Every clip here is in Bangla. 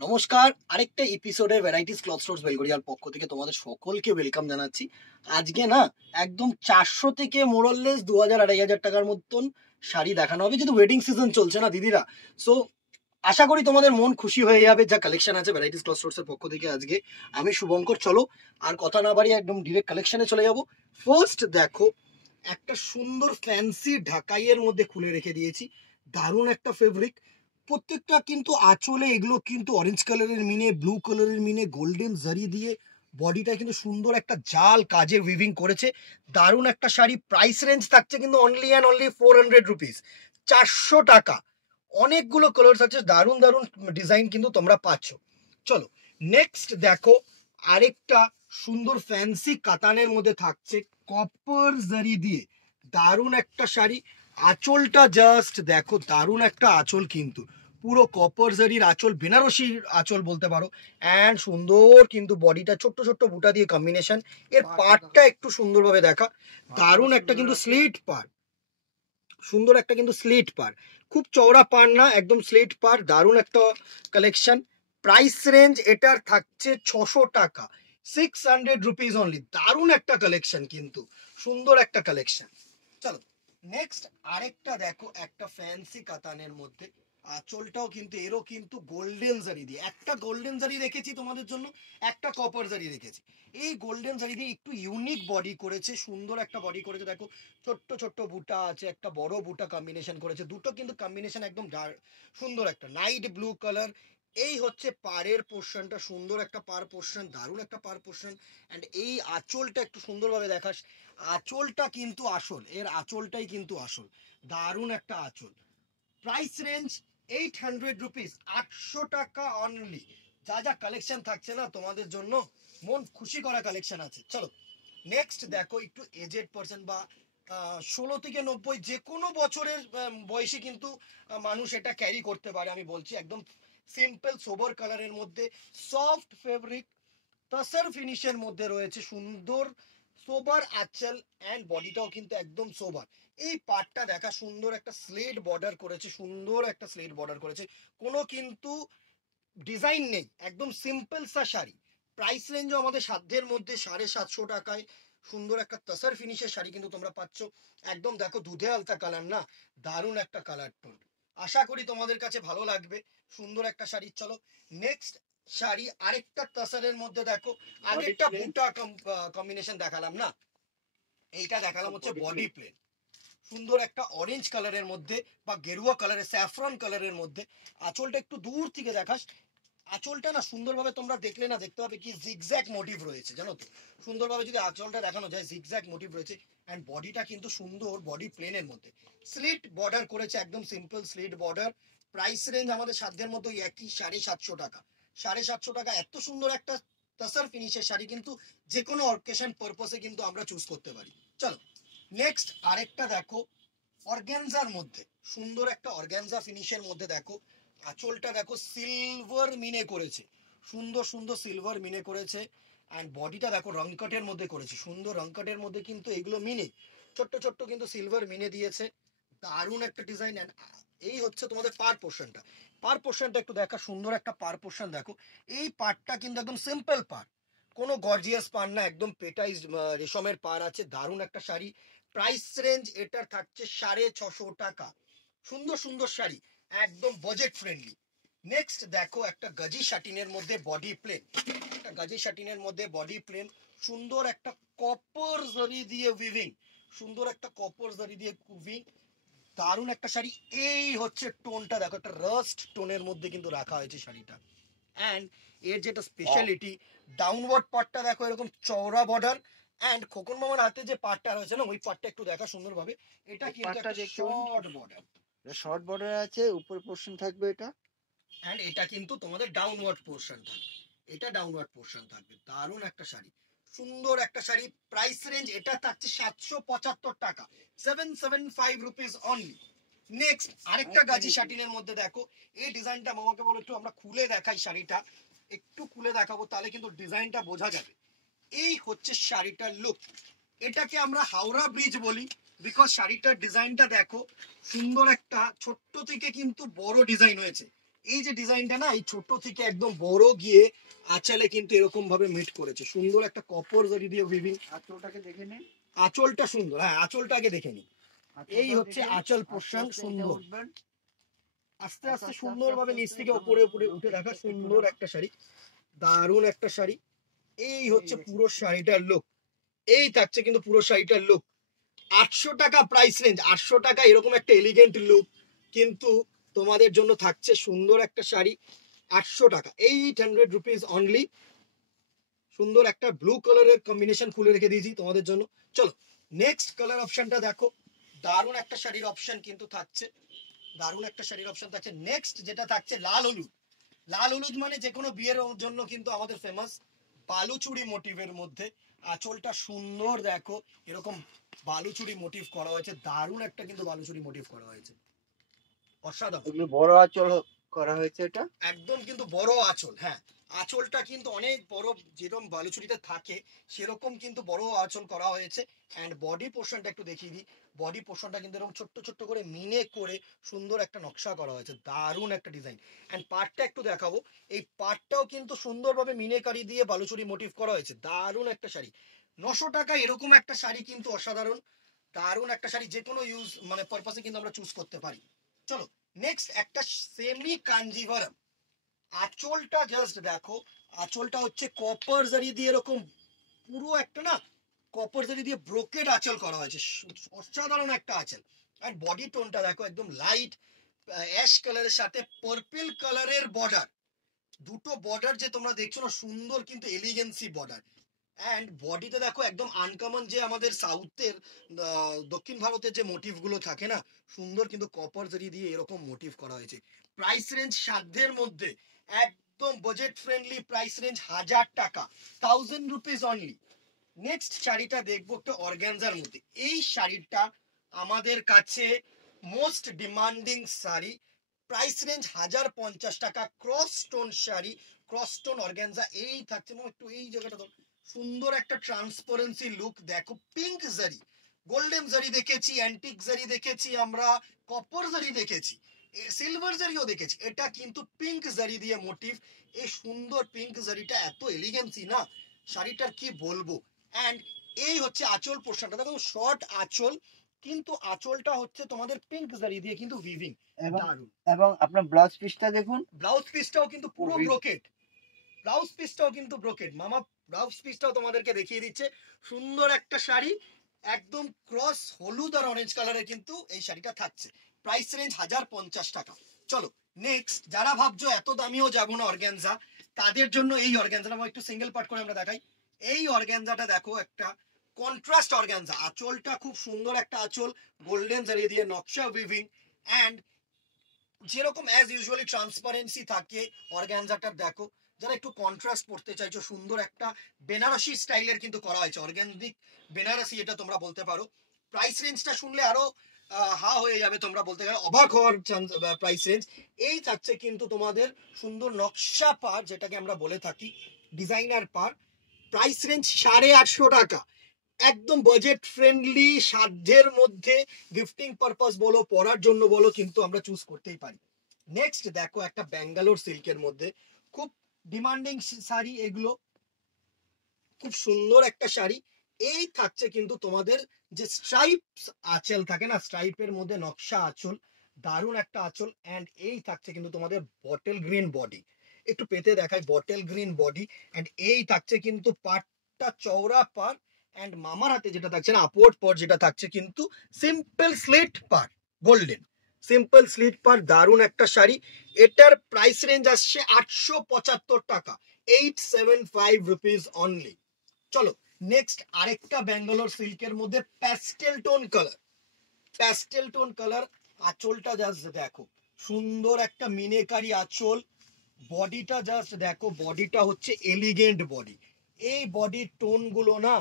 নমস্কার, আরেকটা এপিসোডে ভ্যারাইটিস ক্লথ স্টোর্স বেলগড়িয়ার পক্ষ থেকে তোমাদের সকলকে ওয়েলকাম জানাচ্ছি। আজকে না একদম 400 থেকে মোরললেস 2000-2500 টাকার মতন শাড়ি দেখানো হবে, যেহেতু ওয়েডিং সিজন চলছে না দিদিরা। সো আশা করি তোমাদের মন খুশি হয়ে যাবে যা কালেকশন আছে ভ্যারাইটিস ক্লথ স্টোর্সের পক্ষ থেকে। আজকে আমি শুভঙ্কর, চলো আর কথা না বাড়িয়ে একদম ডিরেক্ট কালেকশনে চলে যাব। ফার্স্ট দেখো, একটা সুন্দর ফ্যান্সি ঢাকাইয়ের মধ্যে খুলে রেখে দিয়েছি, দারুণ একটা ফেব্রিক। প্রত্যেকটা কিন্তু আঁচলে এগুলো কিন্তু অরেঞ্জ কালারের মিনে, ব্লু কালারের মিনে, গোল্ডেন জারি দিয়ে বডিটা কিন্তু সুন্দর একটা জাল কাজের উইভিং করেছে। দারুণ একটা শাড়ি। প্রাইস রেঞ্জ থাকছে কিন্তু অনলি অ্যান্ড অনলি 400 রুপিস, 400 টাকা। অনেকগুলো কালার্স আছে, দারুণ দারুণ ডিজাইন কিন্তু তোমরা পাচ্ছ। চলো নেক্সট দেখো, আরেকটা সুন্দর ফ্যান্সি কাতানের মধ্যে থাকছে কপার জারি দিয়ে দারুণ একটা শাড়ি। আঁচলটা জাস্ট দেখো, দারুণ একটা আঁচল, কিন্তু পুরো কপার জারির আঁচল, বেনারসির আঁচল বলতে পারো। অ্যান্ড সুন্দর কিন্তু বডিটা ছোট্ট ছোট্ট বুটা দিয়ে কম্বিনেশন। এর পাড়টা একটু সুন্দরভাবে দেখা, দারুণ একটা কিন্তু স্লিট পাড়, সুন্দর একটা কিন্তু স্লিট পার, খুব চওড়া পার না, একদম স্লিট পার, দারুণ একটা কালেকশন। প্রাইস রেঞ্জ এটার থাকছে 600 টাকা, 600 রুপিস অনলি। দারুণ একটা কালেকশন, কিন্তু সুন্দর একটা কালেকশন। চলো নেক্সট আরেকটা দেখো, একটা ফ্যান্সি কাতানের মধ্যে আঁচলটাও কিন্তু এরও কিন্তু গোল্ডেন জারি দিয়ে, একটা গোল্ডেন জারি রেখেছি তোমাদের জন্য, একটা কপার জারি রেখেছি। এই গোল্ডেন জারি দিয়ে একটু ইউনিক বডি করেছে, সুন্দর একটা বডি করেছে। দেখো ছোট্ট ছোট্ট বুটা আছে, একটা বড় বুটা কম্বিনেশন করেছে, দুটো কিন্তু কম্বিনেশন একদম সুন্দর একটা নাইট ব্লু কালার। এই হচ্ছে পাড়ের পোর্শনটা, সুন্দর একটা পার পোর্শন, দারুণ একটা পার পোর্শন। অ্যান্ড এই আঁচলটা একটু সুন্দরভাবে দেখাস, আঁচলটা কিন্তু আসল, এর আঁচলটাই কিন্তু আসল, দারুণ একটা আঁচল। প্রাইস রেঞ্জ 800 রুপিস, 800 টাকা অনলি। যা যা কালেকশন থাকছে না তোমাদের জন্য, মন খুশি করা কালেকশন আছে। চলো নেক্সট দেখো, একটু এজেড পার্সন বা 16 থেকে 90 যে কোনো বছরের বয়সী কিন্তু মানুষ এটা ক্যারি করতে পারে। আমি বলছি একদম সিম্পল সোবার কালারের মধ্যে, সফট ফেব্রিক, তসর ফিনিশের মধ্যে রয়েছে, সুন্দর সোবার আঁচল অ্যান্ড বডিটাও কিন্তু একদম সোবার। এই পার্টটা দেখা, সুন্দর একটা স্লেট বর্ডার করেছে, সুন্দর একটা স্লেট বর্ডার করেছে, কোনো কিন্তু ডিজাইন নেই, একদম সিম্পল সা শাড়ি। প্রাইস রেঞ্জও আমাদের সাধ্যের মধ্যে, 750 টাকায় সুন্দর একটা তসর ফিনিশের শাড়ি কিন্তু তোমরা পাচ্ছ। একদম দেখো দুধে আলতা কালার না, দারুণ একটা কালার টোন। আশা করি তোমাদের কাছে ভালো লাগবে, সুন্দর একটা শাড়ি। চলো নেক্সট শাড়ি, আরেকটা তসরের মধ্যে দেখো, আগেরটা বুটা কম্বিনেশন দেখালাম না, এইটা দেখালাম হচ্ছে বডি প্লেন, সুন্দর একটা অরেঞ্জ কালারের মধ্যে বা গেরুয়া কালারের, স্যাফরন কালারের মধ্যে। আঁচলটা একটু দূর থেকে দেখাস, আঁচলটা না সুন্দরভাবে তোমরা দেখলে না দেখতে পাবে কি জিগজ্যাগ মোটিভ রয়েছে, জানো তো, সুন্দরভাবে যদি আঁচলটা দেখানো যায় জিগজ্যাগ মোটিভ রয়েছে। অ্যান্ড বডিটা কিন্তু সুন্দর বডি প্লেনের মধ্যে স্লিট বর্ডার করেছে, একদম simple slit border. Price range আমাদের সাধ্যের মধ্যে একই, 750 টাকা, 750 টাকা। এত সুন্দর একটা তসর ফিনিশের শাড়ি কিন্তু যে কোনো অকেশন পারপসে কিন্তু আমরা চুজ করতে পারি। চলো নেক্সট আরেকটা দেখো, অর্গ্যানজার মধ্যে সুন্দর একটা অর্গ্যানজা ফিনিশের মধ্যে দেখো, আঁচলটা দেখো সিলভার মিনে করেছে, সুন্দর সুন্দর সিলভার মিনে করেছে। অ্যান্ড বডিটা দেখো রংকটের মধ্যে করেছে, সুন্দর রংকটের মধ্যে কিন্তু এগুলো মিনে ছোট্ট ছোট্ট কিন্তু সিলভার মিনে দিয়েছে, দারুণ একটা ডিজাইন। অ্যান্ড এই হচ্ছে তোমাদের পার পোর্শনটা, পার পোর্শনটা একটু দেখা, সুন্দর একটা পার পোর্শন দেখো। এই পারটা কিন্তু একদম সিম্পল পার, কোনো গর্জিয়াস পার না, একদম পেটাইজ রেশমের পার আছে, দারুণ একটা শাড়ি। প্রাইস রেঞ্জ এটার থাকছে 650 টাকা, সুন্দর সুন্দর শাড়ি, একদম বাজেট ফ্রেন্ডলি। নেক্সট দেখো, একটা গাজি শাটিনের মধ্যে বডি প্লেন, একটা গাজি শাটিনের মধ্যে বডি প্লেন, সুন্দর একটা কপার জরি দিয়ে উইভিং, সুন্দর একটা কপার জরি দিয়ে উইভিং, দারুণ একটা শাড়ি। এই হচ্ছে টোনটা দেখো, একটা রাস্ট টোনের মধ্যে কিন্তু রাখা হয়েছে শাড়িটা। অ্যান্ড এর যেটা স্পেশালিটি, ডাউনওয়ার্ড পার্টটা দেখো এরকম চওড়া বর্ডার। অ্যান্ড খোকন মামার হাতে যে পার্টটা রয়েছে না, ওই পার্টটা একটু দেখা সুন্দরভাবে, এটা কিন্তু একটা শর্ট বর্ডার, শর্ট বর্ডার আছে, উপর পোর্শন থাকবে এটা। অ্যান্ড এটা কিন্তু তোমাদের ডাউনওয়ার্ড পোর্শন থাকবে, এটা ডাউনওয়ার্ড পোর্শন থাকবে, দারুণ একটা শাড়ি, সুন্দর একটা শাড়ি। প্রাইস রেঞ্জ এটা থাকছে 775 টাকা, 775 রুপিস অনলি। নেক্সট আরেকটা গাজি শাটিনের মধ্যে দেখো, এই ডিজাইনটা মামাকে বলো একটু আমরা খুলে দেখাই, শাড়িটা একটু খুলে দেখাবো তাহলে কিন্তু ডিজাইনটা বোঝা যাবে। এই হচ্ছে শাড়িটার লুক, এটাকে আমরা হাওড়া ব্রিজ বলি, বিকজ শাড়িটার ডিজাইনটা দেখো, সুন্দর একটা ছোট্ট থেকে কিন্তু বড় ডিজাইন হয়েছে। এই যে ডিজাইনটা না, এই ছোট থেকে একদম বড় গিয়ে আঁচলে কিন্তু এরকম ভাবে মিট করেছে, সুন্দর একটা কপর জরি দিয়ে উইভিং। আঁচলটাকে দেখে নিন, আঁচলটা সুন্দর, হ্যাঁ আঁচলটা আগে দেখে নি। এই হচ্ছে আঁচল পোর্শন, সুন্দর আস্তে আস্তে সুন্দর ভাবে নিচ থেকে উপরে উপরে উঠে দেখা, সুন্দর একটা শাড়ি, দারুণ একটা শাড়ি। এই হচ্ছে পুরো শাড়িটার লুক, এই থাকছে কিন্তু পুরো শাড়িটার লুক। 800 টাকা প্রাইস রেঞ্জ, 800 টাকা এরকম একটা এলিগেন্ট লুক কিন্তু তোমাদের জন্য থাকছে সুন্দর একটা শাড়ি 800 টাকা, 800 রুপিস অনলি। সুন্দর একটা ব্লু কালারের কম্বিনেশন খুলে রেখে দিয়েছি তোমাদের জন্য। চলো নেক্সট কালার অপশনটা দেখো, দারুণ একটা শাড়ির অপশন কিন্তু থাকছে, দারুণ একটা শাড়ির অপশন থাকছে। নেক্সট যেটা থাকছে লাল হলুদ। লাল হলুদ মানে যে কোনো বিয়ের জন্য কিন্তু আমাদের ফেমাস বালুচুরি মোটিভের মধ্যে আঁচলটা সুন্দর দেখো, এরকম বালুচুরি মোটিভ করা হয়েছে, দারুণ একটা কিন্তু বালুচুরি মোটিভ করা হয়েছে, অসাধারণ। বড় আঁচল করা হয়েছে এটা, একদম কিন্তু বড় আঁচল, হ্যাঁ আঁচলটা কিন্তু অনেক বড়, যেরকম বালুচুরিতে থাকে সেরকম কিন্তু বড় আঁচল করা হয়েছে। অ্যান্ড বডি পোর্শনটা একটু দেখিয়ে দিই, বডি পোর্শনটা কিন্তু এরকম ছোট্ট ছোট্ট করে মিনে করে সুন্দর একটা নকশা করা হয়েছে, দারুণ একটা ডিজাইন। অ্যান্ড পার্টটা একটু দেখাবো, এই পার্টটাও কিন্তু সুন্দরভাবে মিনেকারি দিয়ে বালুচুরি মোটিভ করা হয়েছে, দারুণ একটা শাড়ি। 900 টাকা এরকম একটা শাড়ি কিন্তু অসাধারণ, দারুণ একটা শাড়ি, যে কোনো ইউজ মানে পারপাসে কিন্তু আমরা চুজ করতে পারি। চলো নেক্সট একটা সেমি কাঞ্জিভারম। আঁচলটা জাস্ট দেখো, আঁচলটা হচ্ছে কপার জারি দিয়ে এরকম পুরো একটা না কপার জারি দিয়ে ব্রোকেড আঁচল করা হয়েছে, অসাধারণ একটা আঁচল। আর বডি টোনটা দেখো একদম লাইট অ্যাশ কালারের সাথে পার্পল কালারের বর্ডার, দুটো বর্ডার যে তোমরা দেখছো না, সুন্দর কিন্তু এলিগেন্সি বর্ডার। অ্যান্ড বডিতে দেখো একদম আনকমন, যে আমাদের সাউথের দক্ষিণ ভারতের যে মোটিভ গুলো থাকে না, সুন্দর কিন্তু কপার জারি দিয়ে এরকম মোটিভ করা হয়েছে। প্রাইস রেঞ্জ সাধ্যের মধ্যে, একদম বাজেট ফ্রেন্ডলি প্রাইস রেঞ্জ 1000 টাকা, 1000 রুপিস অনলি। নেক্সট শাড়িটা দেখবো একটা অর্গানজার মধ্যে, এই শাড়িটা আমাদের কাছে most demanding sari, price range 1050 টাকা, cross stone sari, cross stone organza. এই থাকছে না একটু এই জায়গাটা ধর, সুন্দর একটা ট্রান্সপারেন্সি লুক দেখো, পিঙ্ক জারি, গোল্ডেন জারি দেখেছি, অ্যান্টিক জারি দেখেছি, আমরা কপার জারি দেখেছি, সিলভার জারিও দেখেছি, এটা কিন্তু পিঙ্ক জারি দিয়ে মোটিভ। এই সুন্দর পিঙ্ক জারিটা এত এলিগেন্সি না শাড়িটার, কি বলবো। অ্যান্ড এই হচ্ছে আঁচল পোর্শনটা দেখো, শর্ট আঁচল কিন্তু আঁচলটা হচ্ছে তোমাদের পিঙ্ক জারি দিয়ে কিন্তু উইভিং, দারুণ। এবং আপনার ব্লাউজ পিসটা দেখুন, ব্লাউজ পিসটাও কিন্তু পুরো ব্রোকেট, ব্লাউজ পিসটাও কিন্তু ব্রোকেট, মামা ব্লাউজ পিসটাও তোমাদেরকে দেখিয়ে দিচ্ছে, সুন্দর একটা শাড়ি, একদম ক্রস হলুদ আর অরেঞ্জ কালারে কিন্তু এই শাড়িটা থাকছে, প্রাইস রেঞ্জ 1050 টাকা। চলো নেক্সট, যারা ভাবছো এত দামিও যাবো না অর্গানজা, তাদের জন্য এই অর্গানজাটা আমি একটু সিঙ্গেল পার্ট করে আমরা দেখাই। এই অর্গানজাটা দেখো, একটা কন্ট্রাস্ট অর্গানজা, আঁচলটা খুব সুন্দর একটা আঁচল, গোল্ডেন জারি দিয়ে নকশা উইভিং। অ্যান্ড যেরকম অ্যাজ ইউজুয়ালি ট্রান্সপারেন্সি থাকে অর্গানজাটার দেখো, যারা একটু কন্ট্রাস্ট পড়তে চাইছো, সুন্দর একটা বেনারসি স্টাইলের কিন্তু করা হয়েছে, অর্গানিক বেনারসি এটা তোমরা বলতে পারো। প্রাইস রেঞ্জটা শুনলে আরো হা হয়ে যাবে, তোমরা বলতে গেলে অবাক হওয়ার চান্স প্রাইস রেঞ্জ। এই থাকছে কিন্তু তোমাদের সুন্দর নকশা পার, যেটাকে আমরা বলে থাকি ডিজাইনার পার, প্রাইস রেঞ্জ 850 টাকা, একদম বাজেট ফ্রেন্ডলি, সাধ্যের মধ্যে, গিফটিং পারপাস বলো পরার জন্য বলো কিন্তু আমরা চুজ করতেই পারি। নেক্সট দেখো একটা ব্যাঙ্গালোর সিল্কের মধ্যে খুব ডিমান্ডিং শাড়ি, এগুলো খুব সুন্দর একটা শাড়ি। এই থাকছে কিন্তু তোমাদের যে স্ট্রাইপ আঁচল থাকে না, স্ট্রাইপের মধ্যে নকশা আঁচল, দারুণ একটা আঁচল। অ্যান্ড এই থাকছে কিন্তু তোমাদের বটল গ্রিন বডি, একটু পেতে দেখায় বটল গ্রিন বডি। অ্যান্ড এই থাকছে কিন্তু পাটটা চওড়া পার, অ্যান্ড মামার হাতে যেটা থাকছে না আপওয়ার্ড পার, যেটা থাকছে কিন্তু সিম্পল স্লিট পার, গোল্ডেন সিম্পল স্লিট পার, দারুণ একটা শাড়ি। এটার প্রাইস রেঞ্জ আসছে 875 টাকা, 875 রুপিস অনলি। চলো নেক্সট আরেকটা ব্যাঙ্গালোর সিল্কের মধ্যে pastel tone colour, pastel tone colour, আঁচলটা জাস্ট দেখো, সুন্দর একটা মিনেকারি আঁচল, বডিটা জাস্ট দেখো, বডিটা হচ্ছে এলিগেন্ট বডি, এই বডির টোন গুলো না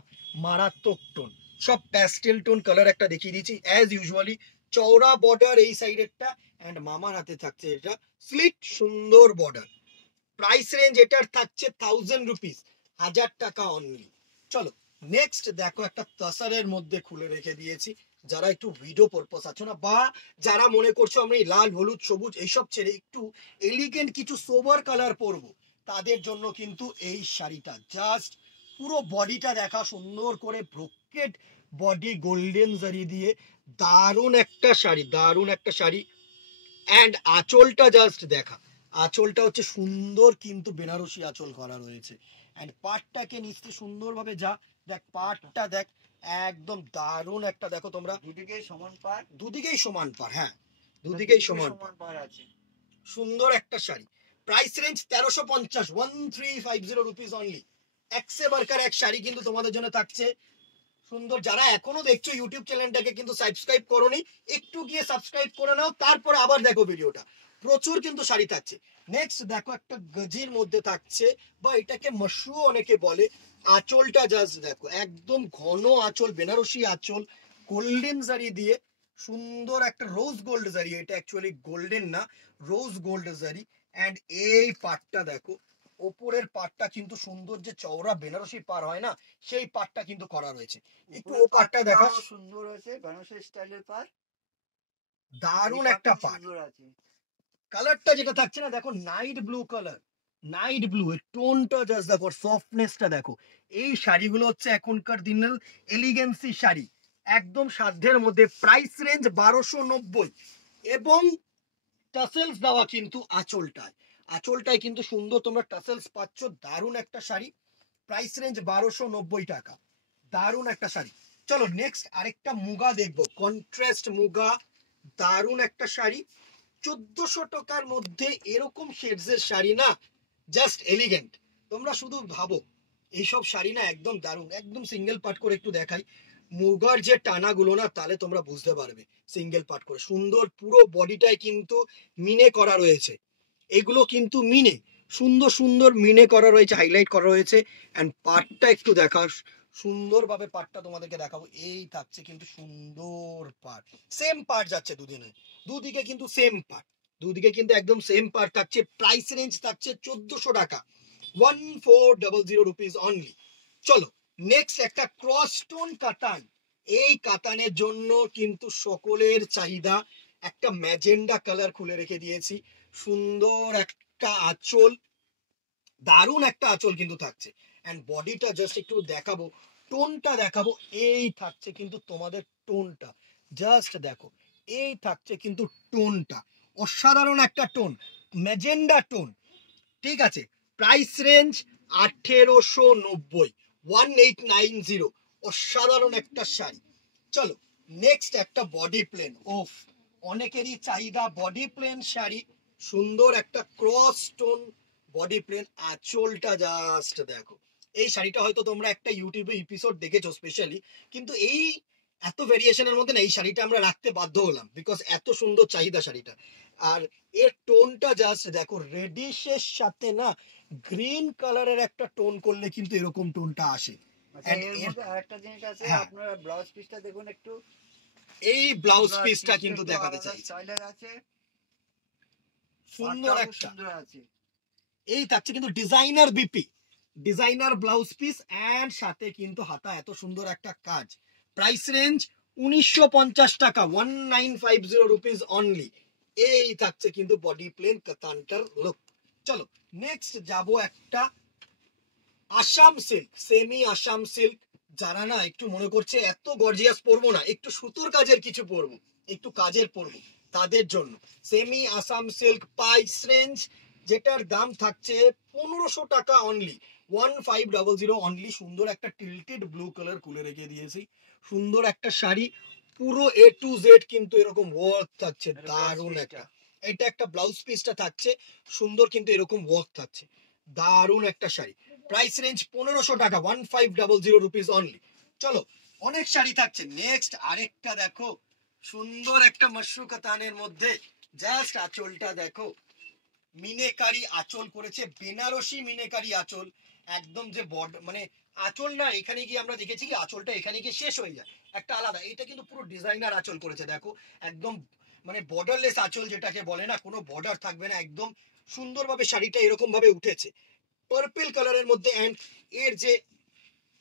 মারাত্মক টোন, সব প্যাস্টেল টোন কালার একটা দেখিয়ে দিয়েছি অ্যাজ ইউজুয়ালি, চওড়া বর্ডার এই সাইডেরটা, অ্যান্ড মামার হাতে থাকছে এটা স্লিট, সুন্দর বর্ডার। প্রাইস রেঞ্জ এটার থাকছে 1000 রুপিস, 1000 টাকা অনলি। চলো নেক্সট দেখো একটা তসরের মধ্যে খুলে রেখে দিয়েছি, যারা একটু ভিডিও পারপাস আছো না, বা যারা মনে করছো আমরা এই লাল হলুদ সবুজ এইসব ছেড়ে একটু এলিগেন্ট কিছু সোবার কালার পরবো, তাদের জন্য কিন্তু এই শাড়িটা জাস্ট পুরো বডিটা দেখা সুন্দর করে ব্রোকেড বডি গোল্ডেন জারি দিয়ে দারুণ একটা শাড়ি, দারুণ একটা শাড়ি। অ্যান্ড আঁচলটা জাস্ট দেখা, আঁচলটা হচ্ছে সুন্দর কিন্তু বেনারসি আঁচল করা রয়েছে। অ্যান্ড পাটটাকে নিচে সুন্দরভাবে যা দেখ, পাটটা দেখ একদম দারুণ একটা, দেখো তোমরা দুদিকেই সমান পার, দুদিকেই সমান পার, হ্যাঁ দুদিকেই সমান পার, পার আছে। সুন্দর একটা sari. Price range 1350, 1350 rupees only. একসে বারকার এক শাড়ি কিন্তু তোমাদের জন্য থাকছে সুন্দর। যারা এখনো দেখছো ইউটিউব চ্যানেলটাকে কিন্তু সাবস্ক্রাইব করোনি, একটু গিয়ে সাবস্ক্রাইব করে নাও, তারপর আবার দেখো ভিডিওটা, প্রচুর কিন্তু শাড়ি থাকছে। নেক্সট দেখো একটা গজির মধ্যে থাকছে, বা এটাকে মশরু অনেকে বলে। আঁচলটা জাস্ট দেখো একদম ঘন আঁচল, বেনারসি আঁচল, গোল্ডেন জারি দিয়ে সুন্দর একটা রোজ গোল্ড জারি, এটা অ্যাকচুয়ালি গোল্ডেন না, রোজ গোল্ড জারি। অ্যান্ড এই পাটটা দেখো, ওপরের পাটটা কিন্তু সুন্দর, যে চওড়া বেনারসি পার হয় না, সেই পাটটা কিন্তু করা রয়েছে। একটু ও পাটটা দেখা, সুন্দর আছে, বেনারসি স্টাইলের পার, দারুণ একটা পাট। সুন্দর আছে। কালারটা যেটা থাকছে না দেখো, night blue colour, night blue, এর টোনটা জাস্ট দেখো, সফটনেসটা দেখো। এই শাড়িগুলো হচ্ছে এখনকার দিনের এলিগেন্সি শাড়ি, একদম সাধ্যের মধ্যে। প্রাইস রেঞ্জ 1290, এবং টাসেলস দেওয়া কিন্তু আঁচলটায়, আঁচলটায় কিন্তু সুন্দর তোমরা টাসেলস পাচ্ছ। দারুণ একটা শাড়ি, প্রাইস রেঞ্জ 1290 টাকা, দারুণ একটা শাড়ি। চলো নেক্সট আরেকটা মুগা দেখবো, কন্ট্রাস্ট মুগা, দারুণ একটা শাড়ি। 1400 টাকার মধ্যে এরকম শেডসের শাড়ি না, জাস্ট এলিগেন্ট। তোমরা শুধু ভাবো, এইসব শাড়ি না একদম দারুণ। একদম সিঙ্গেল পার্ট করে একটু দেখাই মুগার যে টানাগুলো না, তাহলে তোমরা বুঝতে পারবে। সিঙ্গেল পার্ট করে সুন্দর, পুরো বডিটায় কিন্তু মিনে করা রয়েছে, এগুলো কিন্তু মিনে, সুন্দর সুন্দর মিনে করা রয়েছে, হাইলাইট করা রয়েছে। অ্যান্ড পাটটা একটু দেখা, সুন্দরভাবে পাটটা তোমাদেরকে দেখাবো। এই থাকছে কিন্তু সুন্দর পাট, সেম পাট যাচ্ছে দুদিনে, দুদিকে কিন্তু সেম পাট, দুদিকে কিন্তু একদম সেম পাট থাকছে। প্রাইস রেঞ্জ থাকছে 1400 টাকা, 1400 রুপিস অনলি। চলো নেক্সট একটা ক্রস স্টোন কাতান। এই কাতানের জন্য কিন্তু সকলের চাহিদা, একটা ম্যাজেন্ডা কালার খুলে রেখে দিয়েছি, সুন্দর একটা আঁচল, দারুণ একটা আঁচল কিন্তু থাকছে। অ্যান্ড বডিটা জাস্ট একটু দেখাবো, টোনটা দেখাবো। এই থাকছে কিন্তু তোমাদের টোনটা, জাস্ট দেখো, এই থাকছে কিন্তু টোনটা, অসাধারণ একটা টোন, ম্যাজেন্ডা টোন। ঠিক আছে, প্রাইস রেঞ্জ 1890, 1890, অসাধারণ একটা শাড়ি। চলো নেক্সট একটা বডি প্লেন, ওফ অনেকেরই চাহিদা বডি প্লেন শাড়ি, সুন্দর একটা ক্রস টোন বডি প্লেন, আঁচলটা জাস্ট দেখো। এই শাড়িটা হয়তো তোমরা একটা ইউটিউবে এপিসোড দেখেছো স্পেশালি, কিন্তু এই এত ভেরিয়েশনের মধ্যে না এই শাড়িটা আমরা রাখতে বাধ্য হলাম, বিকজ এত সুন্দর চাহিদা শাড়িটা। আর এর টোনটা জাস্ট দেখো, রেডিশের সাথে না গ্রিন কালারের একটা টোন করলে কিন্তু এরকম টোনটা আসে। এর মধ্যে আরেকটা জিনিস আছে, আপনারা ব্লাউজ পিসটা দেখুন একটু। এই ব্লাউজ পিসটা কিন্তু দেখাতে চাই, স্টাইলার আছে, সুন্দর একটা, সুন্দর আছে। এই থাকছে কিন্তু ডিজাইনার বিপি, ডিজাইনার ব্লাউজ পিস, এন্ড সাথে কিন্তু হাতা এত সুন্দর একটা কাজ। প্রাইস রেঞ্জ 1950 টাকা, 1950 রুপিস অনলি। এই থাকছে কিন্তু বডি প্লেন কাতানটার লুক। চলো নেক্সট যাব একটা Assam silk, semi Assam silk. যারা না একটু মনে করছে এত গর্জিয়াস পরবো না, একটু সুতোর কাজের কিছু পরবো, একটু কাজের পরবো, তাদের জন্য semi Assam silk. Price range যেটার দাম থাকছে 1500 টাকা অনলি, 1500 অনলি। সুন্দর একটা টিল্টেড ব্লু কালার খুলে রেখে দিয়েছি, সুন্দর একটা শাড়ি, পুরো এ টু জেড কিন্তু এরকম ওয়ার্ক থাকছে, দারুণ একটা। এটা একটা ব্লাউজ পিসটা থাকছে সুন্দর, কিন্তু এরকম ওয়ার্ক থাকছে, দারুণ একটা শাড়ি। প্রাইস রেঞ্জ 1500 টাকা, 1500 রুপিস অনলি। চলো অনেক শাড়ি থাকছে, নেক্সট আরেকটা দেখো, সুন্দর একটা মশরু কাতানের মধ্যে, জাস্ট আঁচলটা দেখো, মিনেকারি আঁচল করেছে, বেনারসি মিনেকারি আঁচল। একদম যে মানে আঁচল না, এখানে গিয়ে আমরা দেখেছি কি আঁচলটা এখানে গিয়ে শেষ হয়ে যায়, একটা আলাদা। এটা কিন্তু পুরো ডিজাইনার আঁচল করেছে দেখো, একদম মানে বর্ডারলেস আঁচল যেটাকে বলে না, কোনো বর্ডার থাকবে না, একদম সুন্দরভাবে শাড়িটা এরকম ভাবে উঠেছে পার্পল কালারের মধ্যে। অ্যান্ড এর যে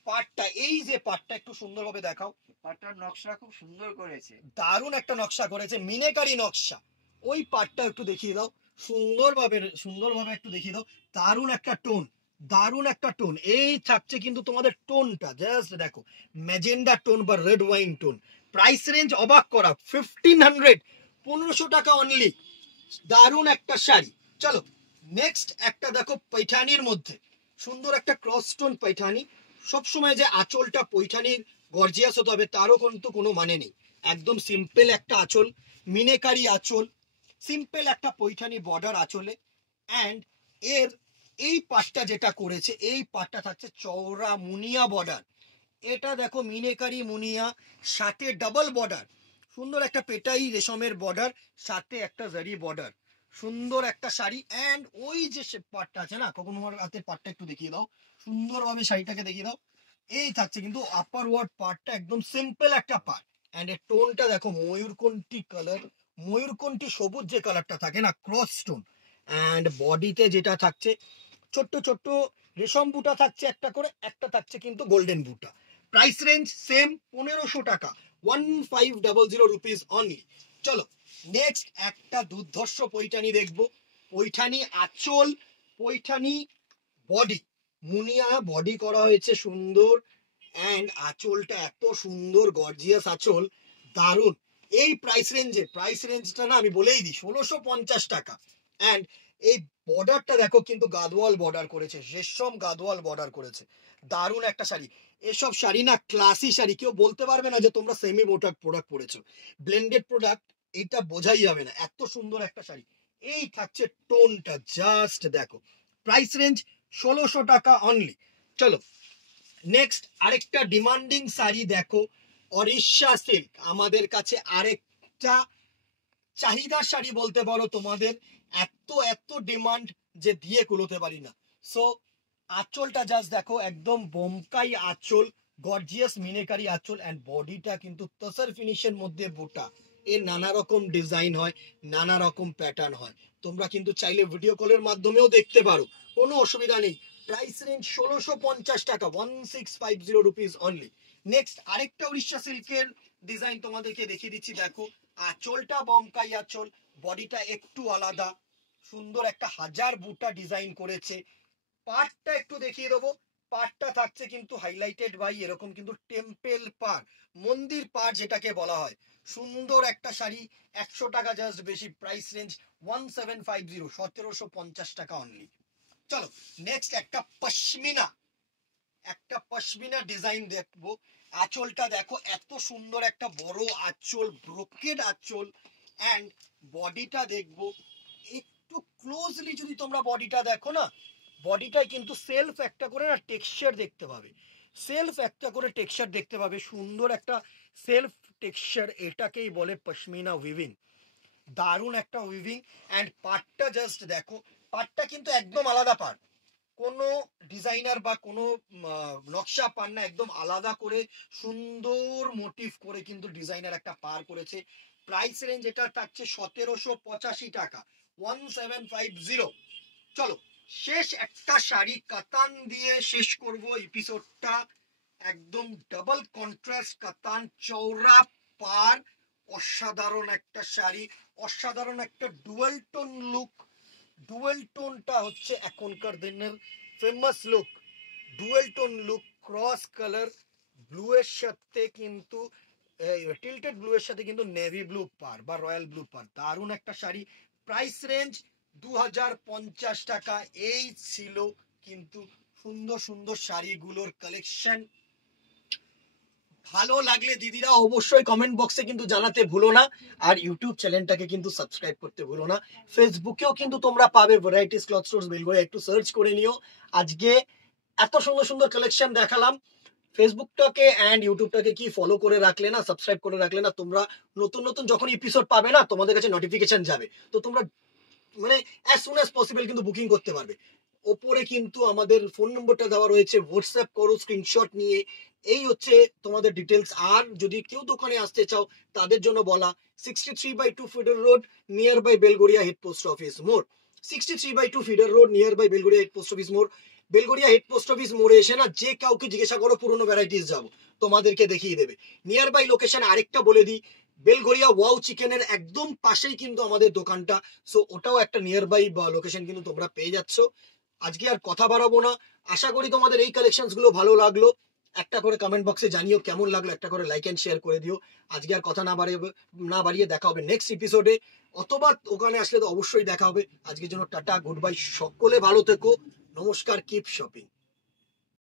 পাটটা, এই যে পাটটা একটু সুন্দরভাবে দেখাও। পাটটার নকশা খুব সুন্দর করেছে, দারুণ একটা নকশা করেছে, মিনেকারি নকশা। ওই পাটটা একটু দেখিয়ে দাও সুন্দরভাবে, সুন্দরভাবে একটু দেখিয়ে দাও। দারুণ একটা টোন, দারুণ একটা টোন। এই থাকছে কিন্তু তোমাদের টোনটা, জাস্ট দেখো, ম্যাজেন্ডা টোন বা red wine tone. Price range অবাক করা, 1500, 1500 টাকা অনলি। দারুণ একটা শাড়ি। চলো নেক্সট একটা দেখো, পৈঠানির মধ্যে সুন্দর একটা ক্রস টোন পৈঠানি। সবসময় যে আঁচলটা পৈঠানির গর্জিয়াস হতে হবে তারও কিন্তু কোনো মানে নেই। একদম সিম্পল একটা আঁচল, মিনেকারি আঁচল, সিম্পল একটা পৈঠানি বর্ডার আঁচলে। অ্যান্ড এর এই পাটটা যেটা করেছে, এই পাটটা থাকছে চওড়া মুনিয়া বর্ডার। এটা দেখো মিনেকারি মুনিয়া, সাথে ডাবল বর্ডার, সুন্দর একটা পেটাই রেশমের বর্ডার, সাথে একটা জারি বর্ডার। সুন্দর একটা শাড়ি। অ্যান্ড ওই যে পাটটা আছে না, কখন আমার হাতের পাটটা একটু দেখিয়ে দাও, সুন্দরভাবে শাড়িটাকে দেখিয়ে দাও। এই থাকছে কিন্তু আপার ওয়ার্ড পার্টটা, একদম সিম্পল একটা পার্ট। অ্যান্ড এর টোনটা দেখো, ময়ূরকণ্ঠী কালার, ময়ূরকণ্ঠী সবুজ যে কালারটা থাকে না, ক্রস টোন। অ্যান্ড বডিতে যেটা থাকছে, ছোট্ট ছোট্ট রেশম বুটা থাকছে একটা করে, একটা থাকছে কিন্তু গোল্ডেন বুটা। প্রাইস রেঞ্জ সেম 1500 টাকা, 1500 রুপিস অনলি। চলো নেক্সট একটা দুর্ধর্ষ পৈঠানি দেখবো। পৈঠানি আঁচল, পৈঠানি বডি, মুনিয়া বডি করা হয়েছে সুন্দর। অ্যান্ড আঁচলটা এত সুন্দর গর্জিয়াস আঁচল, দারুণ। এই প্রাইস রেঞ্জে, প্রাইস রেঞ্জটা না আমি বলেই দিই, 1650 টাকা। অ্যান্ড এই বর্ডারটা দেখো কিন্তু গাদোয়াল বর্ডার করেছে, রেশম গাদোয়াল বর্ডার করেছে। দারুণ একটা শাড়ি। এসব শাড়ি না ক্লাসি শাড়ি, কেউ বলতে পারবে না যে তোমরা সেমি প্রোডাক্ট পরেছো, ব্লেন্ডেড প্রোডাক্ট, এটা বোঝাই যাবে না। এত সুন্দর একটা শাড়ি। এই থাকছে টোনটা, জাস্ট দেখো। প্রাইস রেঞ্জ 1600 টাকা অনলি। চলো নেক্সট আরেকটা ডিমান্ডিং শাড়ি দেখো, অরিশা সিল্ক। আমাদের কাছে আরেকটা চাহিদার শাড়ি বলতে পারো তোমাদের, এত এত ডিমান্ড যে দিয়ে কুলোতে পারি না। সো আঁচলটা জাস্ট দেখো, একদম বোমকাই আঁচল, গর্জিয়াস মিনেকারি আঁচল। অ্যান্ড বডিটা কিন্তু তসর ফিনিশের মধ্যে বুটা, এর নানা রকম ডিজাইন হয়, নানা রকম প্যাটার্ন হয়। তোমরা কিন্তু চাইলে ভিডিও কলের মাধ্যমেও দেখতে পারো, কোনো অসুবিধা নেই। প্রাইস রেঞ্জ 1650 টাকা, 1650 রুপিস অনলি। নেক্সট আরেকটা উড়িষ্যা সিল্কের ডিজাইন তোমাদেরকে দেখিয়ে দিচ্ছি। দেখো আঁচলটা বমকাই আঁচল, বডিটা একটু আলাদা, সুন্দর একটা হাজার বুটা ডিজাইন করেছে। পার্টটা একটু দেখিয়ে দেবো। পার্টটা থাকছে কিন্তু হাইলাইটেড বাই এরকম কিন্তু টেম্পল পার, মন্দির পার যেটাকে বলা হয়। সুন্দর একটা শাড়ি, 100 টাকা জাস্ট বেশি। প্রাইস রেঞ্জ 1750, 1750 টাকা অনলি। চলো নেক্সট একটা পশমিনা, একটা পশমিনা ডিজাইন দেখবো। আঁচলটা দেখো, এত সুন্দর একটা বড় আঁচল, ব্রোকেড আঁচল। অ্যান্ড বডিটা দেখবো একটু ক্লোজলি, যদি তোমরা বডিটা দেখো না, বডিটায় কিন্তু সেলফ একটা করে না টেক্সচার দেখতে পাবে, সেলফ একটা করে টেক্সচার দেখতে পাবে, সুন্দর একটা সেলফ টেক্সচার। এটাকেই বলে পশমিনা উইভিং। দারুণ একটা উইভিং। অ্যান্ড পার্টটা জাস্ট দেখো, পার্টটা কিন্তু একদম আলাদা পার্ট, কোনো ডিজাইনার বা কোনো নকশা পান না, একদম আলাদা করে সুন্দর মোটিভ করে কিন্তু ডিজাইনার একটা পার করেছে। প্রাইস রেঞ্জ এটা থাকছে 1785 টাকা, 1750। চলো শেষ একটা শাড়ি কাতান দিয়ে শেষ করব এপিসোডটা। একদম ডাবল কন্ট্রাস্ট কাতান, চওড়া পার, অসাধারণ একটা শাড়ি, অসাধারণ একটা ডুয়েল টোন লুক। ডুয়েল টোনটা হচ্ছে এখনকার দিনের famous look, dual tone look, cross colour, blue এর সাথে কিন্তু টিল্টেড ব্লু এর সাথে কিন্তু নেভি ব্লু পার বা রয়্যাল ব্লু পার। দারুণ একটা শাড়ি। প্রাইস রেঞ্জ 2050 টাকা। এই ছিল কিন্তু সুন্দর সুন্দর শাড়িগুলোর কালেকশন। ভালো লাগলে দিদিরা অবশ্যই কমেন্ট বক্সে কিন্তু জানাতে ভুলো না। আর ইউটিউব চ্যানেলটাকে কিন্তু সাবস্ক্রাইব করতে ভুলো না। ফেসবুকেও কিন্তু তোমরা পাবে ভ্যারাইটিস ক্লথ স্টোরস বেলগোয়া, একটু সার্চ করে নিও। আজকে এত সুন্দর সুন্দর কালেকশন দেখালাম। ফেসবুকটাকে অ্যান্ড ইউটিউবটাকে কি ফলো করে রাখলে না, সাবস্ক্রাইব করে রাখলে না, তোমরা নতুন নতুন যখন এপিসোড পাবে না, তোমাদের কাছে নোটিফিকেশন যাবে, তো তোমরা মানে অ্যাজ সুন অ্যাজ পসিবল কিন্তু বুকিং করতে পারবে। ওপরে কিন্তু আমাদের ফোন নম্বরটা দেওয়া রয়েছে, হোয়াটসঅ্যাপ করো স্ক্রিনশট নিয়ে। এই হচ্ছে তোমাদের ডিটেলস। আর যদি কেউ দোকানে আসতে চাও তাদের জন্য বলা, 63/2 feeder road, near by Belgharia head post office মোড়, 63/2 feeder road, near by Belgharia head post office মোড়। বেলগড়িয়া হেড পোস্ট অফিস মোড়ে এসে না যে কাউকে জিজ্ঞাসা করো পুরনো ভ্যারাইটিস যাবো, তোমাদেরকে দেখিয়ে দেবে। নিয়ার বাই লোকেশন আরেকটা বলে দিই, বেলগড়িয়া ওয়াও চিকেনের একদম পাশেই কিন্তু আমাদের দোকানটা। সো ওটাও একটা নিয়ার বাই লোকেশন কিন্তু তোমরা পেয়ে যাচ্ছ। আজকে আর কথা বাড়াবো না, আশা করি তোমাদের এই কালেকশনস গুলো ভালো লাগলো। একটা করে কমেন্ট বক্সে জানিও কেমন লাগলো, একটা করে লাইক এন্ড শেয়ার করে দিও। আজকে আর কথা না বাড়িয়ে দেখা হবে নেক্সট এপিসোডে, অথবা ওখানে আসলে তো অবশ্যই দেখা হবে। আজকের জন্য টাটা, গুড বাই, সকলে ভালো থেকো, নমস্কার, কিপ শপিং।